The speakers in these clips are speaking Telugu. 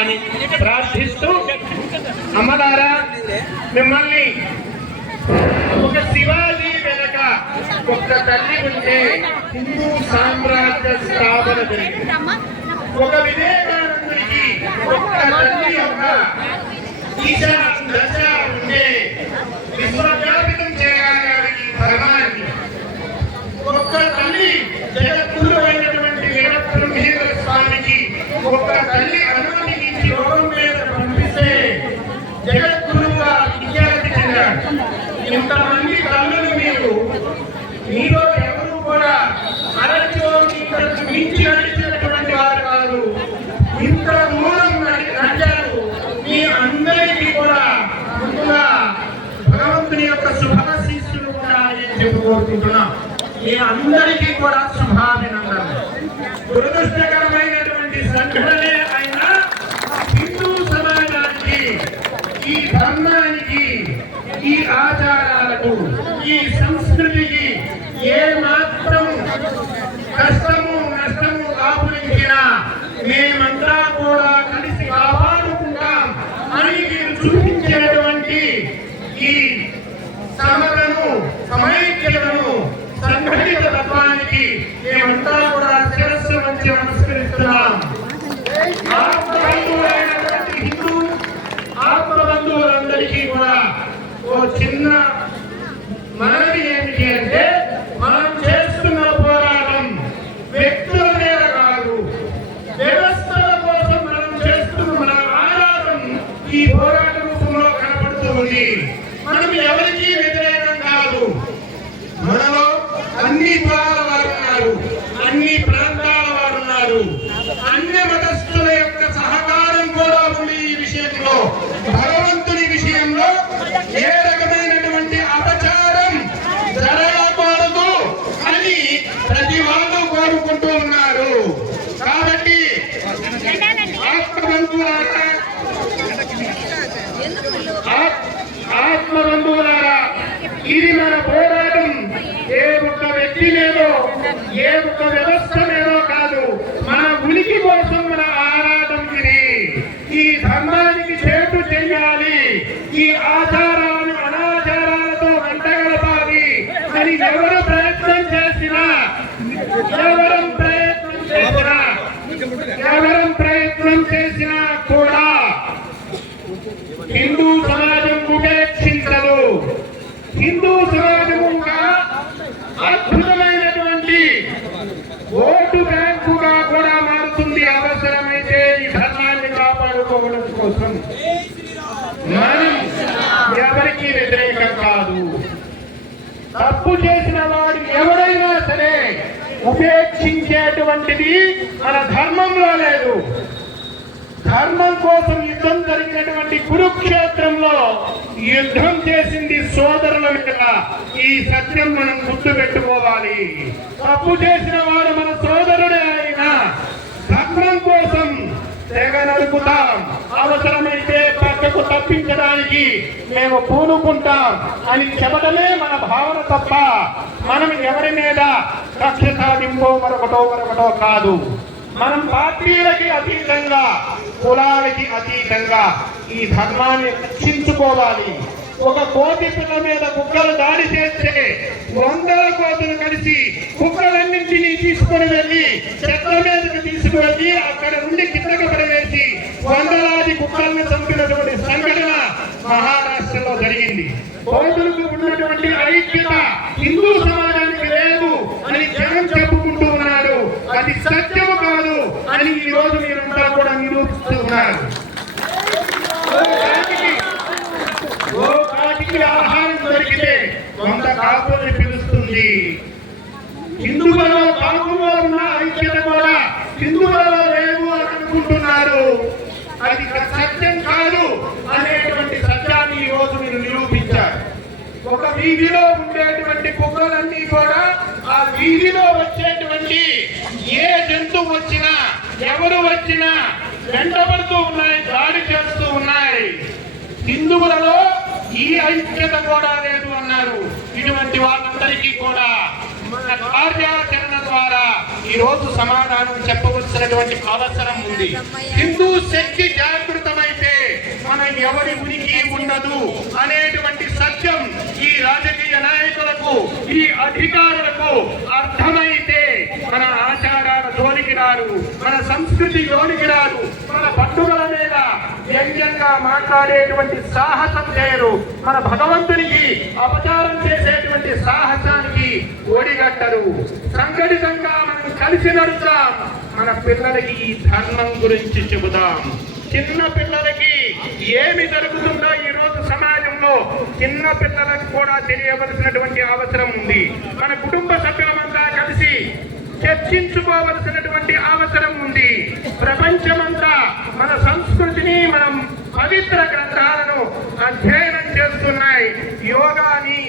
అని ప్రార్థిస్తూ, అమ్మలారా, మిమ్మల్ని ఒక శివాజీ వెనక ఒక తల్లి ఉంటే హిందూ సామ్రాజ్య స్థాపన జరిగింది. ఒక వివేకానందుడికి ఒక్క తల్లి యొక్క దిశ దశ ఉంటే విశ్వవ్యాపితం చేయాలి ఈ ధర్మాన్ని. ఒక్క తల్లి జగద్గురు అయినటువంటి వీరబ్రహ్మేంద్ర స్వామికి ఒక్క తల్లి అనుమతి ఇచ్చి లోకం మీద పంపిస్తే జగద్గురువుగా విద్యార్థి చెందాడు. ఇంతమంది తల్లులు మీలో ఎవరు కూడా అరచో ఇంతకు మించి నడిచినటువంటి వారు కాదు. ఇంత మూలం నడిచారు. మీ అందరికీ కూడా ముందుగా భగవంతుని యొక్క శుభాశీస్సులు కూడా నేను చెప్పుకోరుకుంటున్నాం. మీ అందరికీ కూడా శుభాభినందనలు. దురదృష్టకరమైనటువంటి సంఘటనే అయినా హిందూ సమాజానికి, ఈ ధర్మానికి, ఈ ఆచారాలకు, ఈ సంస్కృతికి ఏ మాత్రం కష్టము నష్టము ఆపులించినా మేమంతా కూడా కలిసి కాపాడుకుంటాం అని మీరు చూపించేటువంటి ఈ సమతను, సమైక్యతను, సంఘటిత తత్వానికి మేమంతా కూడా శిరస్సు వంచి నమస్కరిస్తున్నాం. ఆత్మబంధువులైనటువంటి హిందూ ఆత్మబంధువులందరికీ కూడా ఓ చిన్న మనవి ఏమిటి అంటే, మనం చేస్తున్న పోరాటం వ్యక్తుల మీద కాదు, వ్యవస్థల కోసం మనం చేస్తున్న మన ఆరాటం ఈ పోరాట రూపంలో కనపడుతుంది. మనం ఎవరికీ వ్యతిరేకం కాదు. మనలో అన్ని కులాల వారు ఉన్నారు, అన్ని ప్రాంతాల వారు ఉన్నారు. అన్ని మతస్థుల యొక్క సహకారం కూడా ఉంది. ఈ విషయంలో, భగవంతుని విషయంలో ఏ రకమైనటువంటి అపచారం జరగకూడదు అని ప్రతి వాళ్ళు కోరుకుంటూ ఉన్నారు. కాబట్టి ఆత్మబంధువులారా, ఇది మన పోరాటం ఏ ఒక్క వ్యక్తి లేదో, ఏ ఒక్క వ్యవస్థ లేదో కాదు, మన ఉనికి కోసం మన ఆరాటం ఇది. ఈ ధర్మానికి చేటు చేయాలి, ఈ ఆచారాలను అనాచారాలతో వెంటగలపాలి అని ఎవరు ప్రయత్నం చేసినా, ఎవరం ప్రయత్నం చేసినా కూడా హిందూ సమాజం ఉపేక్షించదు. హిందూ సమాజముగా అద్భుతమైనటువంటి ఓటు బ్యాంకుగా కూడా మారుతుంది. అవసరమైతే ఈ ధర్మాన్ని కాపాడుకోవడం కోసం మనం ఎవరికి వ్యతిరేకం కాదు. తప్పు చేసిన వాడు ఎవరైనా సరే ఉపేక్షించేటువంటిది మన ధర్మంలో లేదు. ధర్మం కోసం యుద్ధం జరిగినటువంటి కురుక్షేత్రంలో యుద్ధం చేసింది సోదరుల మీద. ఈ సత్యం మనం గుర్తు పెట్టుకోవాలి. తప్పు చేసిన వాడు మన సోదరుడే అయినా ధర్మం కోసం తెగ నడుపుతాం, అవసరమైతే పక్కకు తప్పించడానికి మేము పూనుకుంటాం అని చెప్పడమే మన భావన తప్ప మనం ఎవరి మీద కక్ష సాధింపో మరొకటో కాదు. మనం పార్టీలకి అతీతంగా, కులాలకి అతీతంగా ఈ ధర్మాన్ని రక్షించుకోవాలి. ఒక కోతి పిల్ల మీద కుక్కలు దాడి చేస్తే 100 కోతులు కలిసి కుక్కలన్నింటినీ తీసుకుని వెళ్ళి చెట్ల మీదకి తీసుకువెళ్ళి అక్కడ నుండి కిందకు పడవేసి 100లాది కుక్కలను చంపినటువంటి సంఘటన మహారాష్ట్రలో జరిగింది. కోతులకు ఉన్నటువంటి ఐక్యత హిందూ సమాజానికి లేదు అని జనం చెప్పుకుంటూ ఉన్నారు. అది సత్యము కాదు అని ఈ రోజు మీరంతా కూడా నిరూపిస్తూ ఉన్నారు. ఆహారం దొరికితే 100 కాకుల్ని పిలుస్తుంది. హిందువులలో కాకుల్లో ఉన్న ఐక్యత కూడా హిందువులలో లేదు అని అనుకుంటున్నారు. అది సత్యం కాదు అనేటువంటి సత్యాన్ని ఈ రోజు మీరు నిరూపించారు. ఒక వీధిలో ఉండేటువంటి కుక్కలన్నీ కూడా ఆ వీధిలో వచ్చేటువంటి ఏ జంతువు వచ్చినా, ఎవరు వచ్చినా వెంటబడుతూ ఉన్నాయి, దాడి చేస్తూ ఉన్నాయి. హిందువులలో ఈ ఐక్యత కూడా లేదు అన్నారు. ఇటువంటి వాళ్ళందరికీ కూడా మన కార్యాచరణ ద్వారా ఈ రోజు సమాధానం చెప్పవలసిన ఆలోచించవలసినటువంటి అవసరం ఉంది. హిందూ శక్తి జాగృతమైతే మన ఎవరి ఉనికి ఉండదు అనేటువంటి సత్యం ఈ రాజకీయ నాయకులకు, ఈ అధికారులకు అర్థమైతే మన ఆచారాల జోలికి రారు, మన సంస్కృతి జోలికి రారు, మన పండుగల మీద వ్యంగ్యంగా మాట్లాడేటువంటి సాహసం చేయరు, మన భగవంతునికి అపచారం చేసేటువంటి సాహసానికి ఒడిగట్టరు. సంఘటితంగా మనం కలిసి నడుద్దాం. మన పిల్లలకి ఈ ధర్మం గురించి చెబుదాం. చిన్న పిల్లలకి ఏమి జరుగుతుందో ఈ రోజు సమాజంలో చిన్న పిల్లలకు కూడా తెలియవలసినటువంటి అవసరం ఉంది. మన కుటుంబ సభ్యులమంతా కలిసి చర్చించుకోవలసినటువంటి అవసరం ఉంది. ప్రపంచమంతా మన సంస్కృతిని, మనం పవిత్ర గ్రంథాలను అధ్యయనం చేస్తున్నాయి. యోగాని,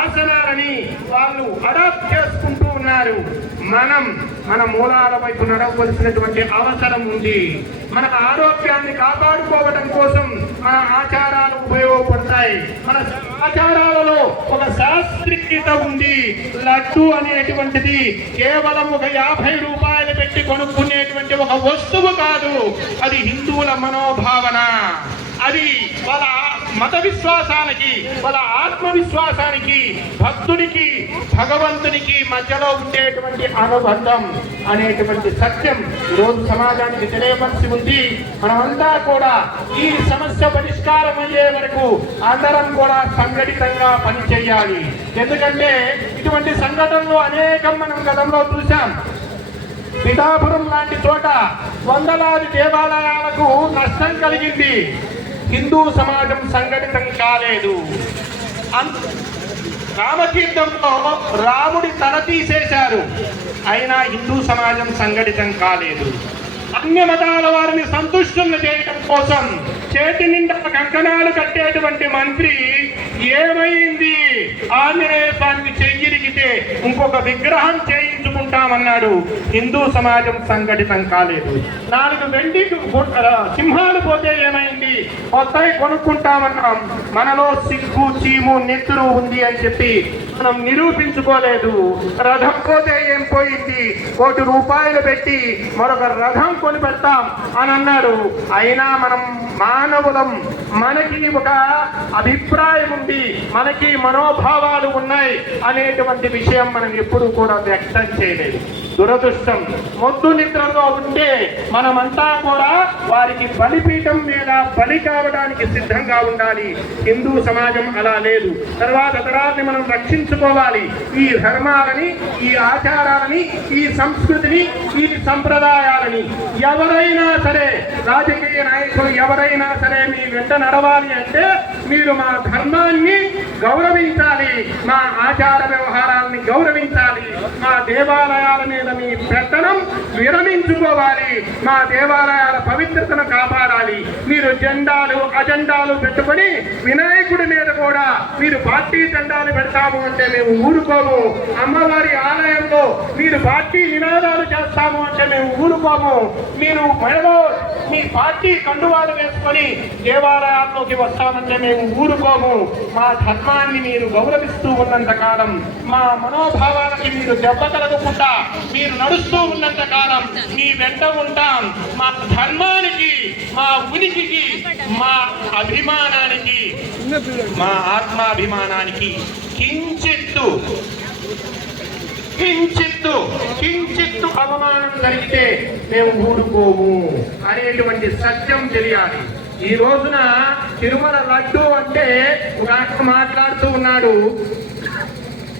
ఆసనాలని వాళ్ళు అడాప్ట్ చేసుకుంటూ ఉన్నారు. మనం మన మూలాల వైపు నడవలసినటువంటి అవసరం ఉంది. మన ఆరోగ్యాన్ని కాపాడుకోవడం కోసం మన ఆచారాలు ఉపయోగపడతాయి. మన ఆచారాలలో ఒక శాస్త్రీయత ఉంది. లడ్డు అనేటువంటిది కేవలం ఒక 50 రూపాయలు పెట్టి కొనుక్కునేటువంటి ఒక వస్తువు కాదు. అది హిందువుల మనోభావన. అది వాళ్ళ మత విశ్వాసానికి, వాళ్ళ ఆత్మవిశ్వాసానికి, భక్తునికి, భగవంతునికి మధ్యలో ఉండేటువంటి అనుబంధం అనేటువంటి సత్యం ఈరోజు సమాజానికి తెలియవలసి ఉంది. మనమంతా కూడా ఈ సమస్య పరిష్కారం అయ్యే వరకు అందరం కూడా సంఘటితంగా పనిచేయాలి. ఎందుకంటే ఇటువంటి సంఘటనలు అనేకం మనం గతంలో చూసాం. పిఠాపురం లాంటి చోట వందలాది దేవాలయాలకు నష్టం కలిగింది. హిందూ సమాజం సంఘటితం కాలేదు. రామతీర్థంలో రాముడి తల తీసేశారు, అయినా హిందూ సమాజం సంఘటితం కాలేదు. అన్య మతాల వారిని సంతుష్టులను చేయడం కోసం చేతి నిండా కంకణాలు కట్టేటువంటి మంత్రి ఏమైంది? ఆంజనేయ స్వామికి చెయ్యిరిగితే ఇంకొక విగ్రహం చేయించుకుంటామన్నాడు. హిందూ సమాజం సంఘటితం కాలేదు. 4 వెండి సింహాలు పోతే ఏమైంది? కొత్తవి కొనుక్కుంటామన్నాం. మనలో సిగ్గు, చీము, నెత్తురు ఉంది అని చెప్పి మనం నిరూపించుకోలేదు. రథం పోతే ఏం పోయింది? 1 కోటి రూపాయలు పెట్టి మరొక రథం కొని పెడతాం అని అన్నాడు. అయినా మనం మానవులం, మనకి ఒక అభిప్రాయం ఉంది, మనకి మనోభావాలు ఉన్నాయి అనేటువంటి విషయం మనం ఎప్పుడు కూడా వ్యక్తం చేయలేదు. దురదృష్టం. మొద్దు నిద్రలో ఉంటే మనమంతా కూడా వారికి బలిపీఠం మీద బలి కావడానికి సిద్ధంగా ఉండాలి. హిందూ సమాజం అలా లేదు. తర్వాత తరాన్ని మనం రక్షించుకోవాలి. ఈ ధర్మాలని, ఈ ఆచారాలని, ఈ సంస్కృతిని, ఈ సంప్రదాయాలని ఎవరైనా సరే, రాజకీయ నాయకులు ఎవరైనా సరే మీ వెంట నడవాలి అంటే మీరు మా ధర్మాన్ని గౌరవించాలి, మా ఆచార వ్యవహారాలని గౌరవించాలి, మా దేవాలయాల మీద మీ పెత్తనం విరమించుకోవాలి, మా దేవాలయాల పవిత్రతను కాపాడాలి. మీరు జెండాలు, అజెండాలు పెట్టుకొని వినాయకుడి మీద కూడా మీరు పార్టీ జెండాలు పెడతాము అంటే మేము ఊరుకోము. అమ్మవారి ఆలయంలో మీరు పార్టీ నినాదాలు చేస్తాము అంటే మేము ఊరుకోము. మీరు మెడలో మీ పార్టీ కండువాలు వేసుకొని దేవాలయాల్లోకి వస్తామంటే మేము ఊరుకోము. మా ధర్మాన్ని మీరు గౌరవిస్తూ ఉన్నంత కాలం, మా మనోభావాలకి మీరు దెబ్బ కలగకుండా మీరు నడుస్తూ ఉన్నంత కాలం మీ వెంట ఉంటాం. మా ధర్మానికి, మా ఉనికికి, మా అభిమానానికి, మా ఆత్మాభిమానానికి కించిత్తు అవమానం జరిగితే మేము ఊరుకోము అనేటువంటి సత్యం తెలియాలి. ఈ రోజున తిరుమల లడ్డు అంటే ఒక ఆయన మాట్లాడుతూ ఉన్నాడు.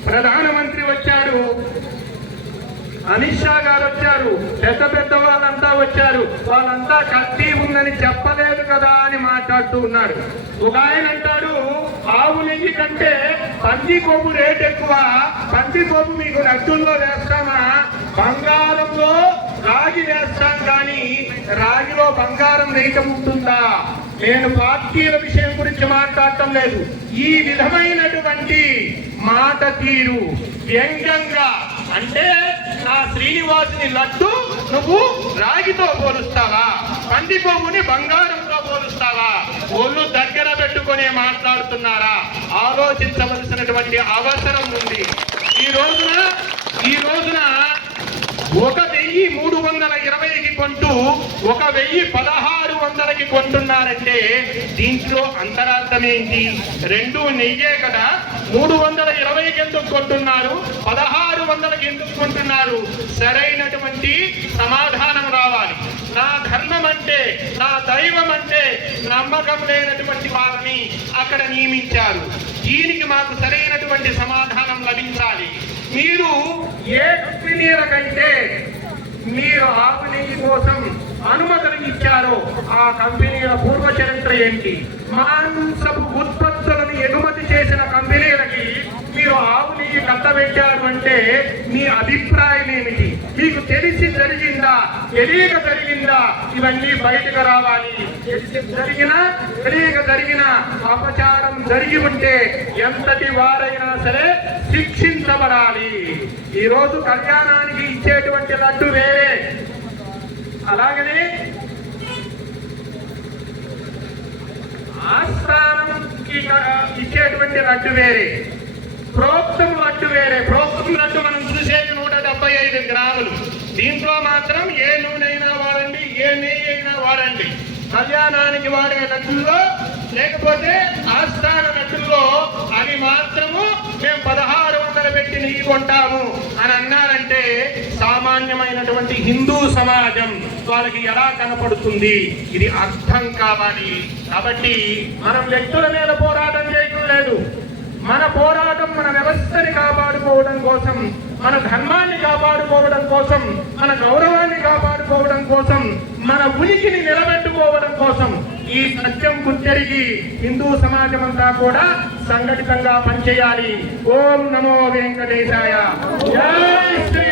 ప్రధానమంత్రి వచ్చాడు, అమిత్ షా గారు వచ్చారు, పెద్ద వాళ్ళంతా వచ్చారు, వాళ్ళంతా కత్తి ఉందని చెప్పలేదు కదా అని మాట్లాడుతూ ఉన్నాడు. ఒక ఆయన అంటాడు, ఆవు నెయ్యి కంటే పంది కొవ్వు రేట్ ఎక్కువ, పంది కొవ్వు మీకు లడ్డూల్లో వేస్తామా? బంగారంలో రాగి వేస్తాం, కానీ రాగిలో బంగారం వేయటం ఉంటుందా? నేను పార్టీల విషయం గురించి మాట్లాడటం లేదు. ఈ విధమైనటువంటి మాట తీరు వ్యంగ్యంగా, అంటే నా శ్రీనివాసుని లడ్డు నువ్వు రాగితో పోలుస్తావా? పంది కొవ్వుని బంగారంతో పోలుస్తావా? ఒళ్ళు దగ్గర పెట్టుకునే మాట్లాడుతున్నారా? ఆలోచించవలసినటువంటి అవసరం ఉంది. ఈ రోజున 1,320కి కొంటూ 1,1600కి కొంటున్నారంటే దీంట్లో అంతరార్థం ఏంటి? రెండు నెయ్యే కదా. 320కి ఎందుకు కొంటున్నారు, 1600కి ఎందుకు కొంటున్నారు? సరైనటువంటి సమాధానం రావాలి. నా ధర్మం అంటే, నా దైవం అంటే నమ్మకం లేనటువంటి వారిని అక్కడ నియమించారు. దీనికి మాకు సరైనటువంటి సమాధానం లభించాలి. మీరు ఏ కంపెనీల కంటే మీరు ఆవు నెయ్యి కోసం అనుమతులు ఇచ్చారో ఆ కంపెనీల పూర్వ చరిత్ర ఏంటి? మాంసపు ఉత్పత్తులను ఎగుమతి చేసిన కంపెనీలకి మీరు ఆవు నెయ్యి కట్టబెట్టారు అంటే మీ అభిప్రాయం ఏమిటి? మీకు తెలిసి జరిగిందా, తెలియక జరిగిందా? ఇవన్నీ బయటకు రావాలి. తెలిసి జరిగినా తెలియక జరిగినా అపచారం జరిగి ఉంటే ఎంతటి వారైనా సరే శిక్షించబడాలి. ఈరోజు కళ్యాణానికి ఇచ్చేటువంటి లడ్డు వేరే, అలాగనే ఆస్థానంకి ఇచ్చేటువంటి లడ్డు వేరే, ప్రోక్తం లడ్డు వేరే. ప్రోక్తం లడ్డు మనం చూసేది 175 గ్రాములు. దీంట్లో మాత్రం ఏ నూనె అయినా వాడండి, ఏ నెయ్యి అయినా వాడండి. కళ్యాణానికి వాడే లడ్డుల్లో లేకపోతే ఆస్థాన లడ్డుల్లో అవి మాత్రము మేము 1600 పెట్టి నెయ్యి కొంటాము అని అన్నారంటే సామాన్యమైనటువంటి హిందూ సమాజం వాళ్ళకి ఎలా కనపడుతుంది? ఇది అర్థం కావాలి. కాబట్టి మనం వ్యక్తుల మీద పోరాటం చేయడం లేదు. మన పోరాటం మన వ్యవస్థని కాపాడుకోవడం కోసం, మన ధర్మాన్ని కాపాడుకోవడం కోసం, మన గౌరవాన్ని కాపాడుకోవడం కోసం, మన ఉనికిని నిలబెట్టుకోవడం కోసం. ఈ సత్యం గుర్తెరిగి హిందూ సమాజం అంతా కూడా సంఘటితంగా పనిచేయాలి. ఓం నమో వెంకటేశాయ. జై శ్రీ